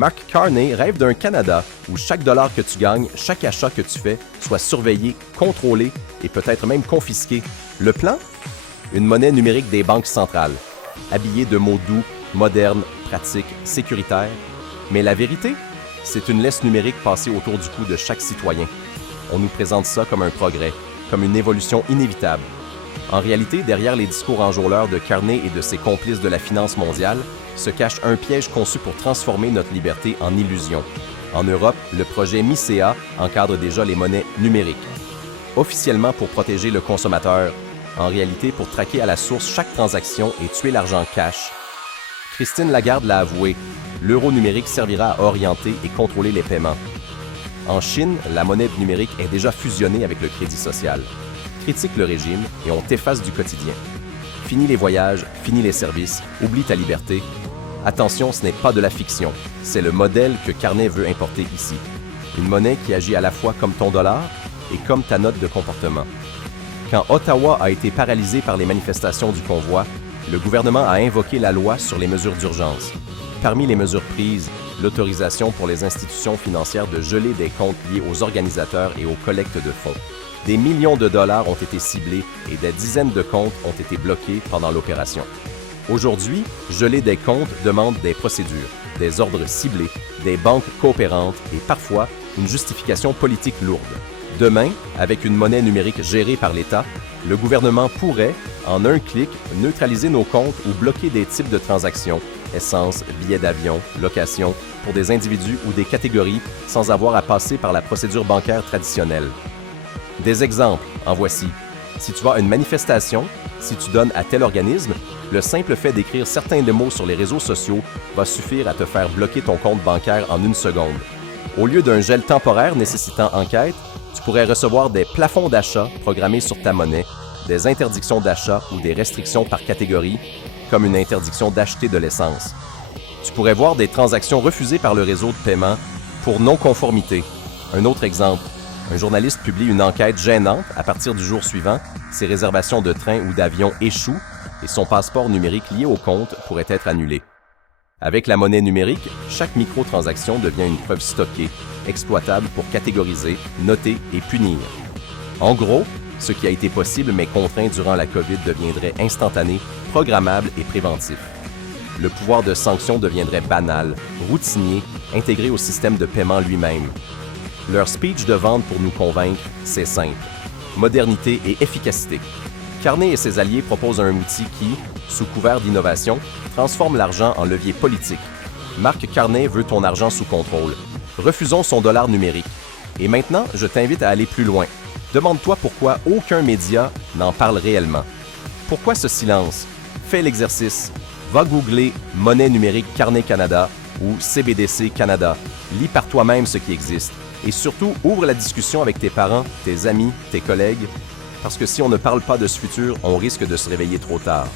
Mark Carney rêve d'un Canada où chaque dollar que tu gagnes, chaque achat que tu fais, soit surveillé, contrôlé et peut-être même confisqué. Le plan? Une monnaie numérique des banques centrales, habillée de mots doux, modernes, pratiques, sécuritaires. Mais la vérité? C'est une laisse numérique passée autour du cou de chaque citoyen. On nous présente ça comme un progrès, comme une évolution inévitable. En réalité, derrière les discours enjôleurs de Carney et de ses complices de la finance mondiale, se cache un piège conçu pour transformer notre liberté en illusion. En Europe, le projet MICEA encadre déjà les monnaies numériques. Officiellement pour protéger le consommateur, en réalité pour traquer à la source chaque transaction et tuer l'argent cash. Christine Lagarde l'a avoué, l'euro numérique servira à orienter et contrôler les paiements. En Chine, la monnaie numérique est déjà fusionnée avec le crédit social. Critique le régime et on t'efface du quotidien. Fini les voyages, fini les services, oublie ta liberté. Attention, ce n'est pas de la fiction, c'est le modèle que Carney veut importer ici. Une monnaie qui agit à la fois comme ton dollar et comme ta note de comportement. Quand Ottawa a été paralysé par les manifestations du convoi, le gouvernement a invoqué la loi sur les mesures d'urgence. Parmi les mesures prises, l'autorisation pour les institutions financières de geler des comptes liés aux organisateurs et aux collectes de fonds. Des millions de dollars ont été ciblés et des dizaines de comptes ont été bloqués pendant l'opération. Aujourd'hui, geler des comptes demande des procédures, des ordres ciblés, des banques coopérantes et parfois une justification politique lourde. Demain, avec une monnaie numérique gérée par l'État, le gouvernement pourrait, en un clic, neutraliser nos comptes ou bloquer des types de transactions, essence, billets d'avion, location, pour des individus ou des catégories sans avoir à passer par la procédure bancaire traditionnelle. Des exemples, en voici. Si tu vas à une manifestation, si tu donnes à tel organisme, le simple fait d'écrire certains de mots sur les réseaux sociaux va suffire à te faire bloquer ton compte bancaire en une seconde. Au lieu d'un gel temporaire nécessitant enquête, tu pourrais recevoir des plafonds d'achat programmés sur ta monnaie, des interdictions d'achat ou des restrictions par catégorie, comme une interdiction d'acheter de l'essence. Tu pourrais voir des transactions refusées par le réseau de paiement pour non-conformité. Un autre exemple, un journaliste publie une enquête gênante à partir du jour suivant, ses réservations de train ou d'avion échouent et son passeport numérique lié au compte pourrait être annulé. Avec la monnaie numérique, chaque microtransaction devient une preuve stockée, exploitable pour catégoriser, noter et punir. En gros, ce qui a été possible mais contraint durant la COVID deviendrait instantané, programmable et préventif. Le pouvoir de sanction deviendrait banal, routinier, intégré au système de paiement lui-même. Leur speech de vente pour nous convaincre, c'est simple. Modernité et efficacité. Carney et ses alliés proposent un outil qui, sous couvert d'innovation, transforme l'argent en levier politique. Mark Carney veut ton argent sous contrôle. Refusons son dollar numérique. Et maintenant, je t'invite à aller plus loin. Demande-toi pourquoi aucun média n'en parle réellement. Pourquoi ce silence? Fais l'exercice. Va googler « Monnaie numérique Carney Canada » ou « CBDC Canada ». Lis par toi-même ce qui existe. Et surtout, ouvre la discussion avec tes parents, tes amis, tes collègues, parce que si on ne parle pas de ce futur, on risque de se réveiller trop tard.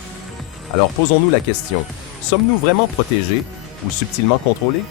Alors posons-nous la question, sommes-nous vraiment protégés ou subtilement contrôlés?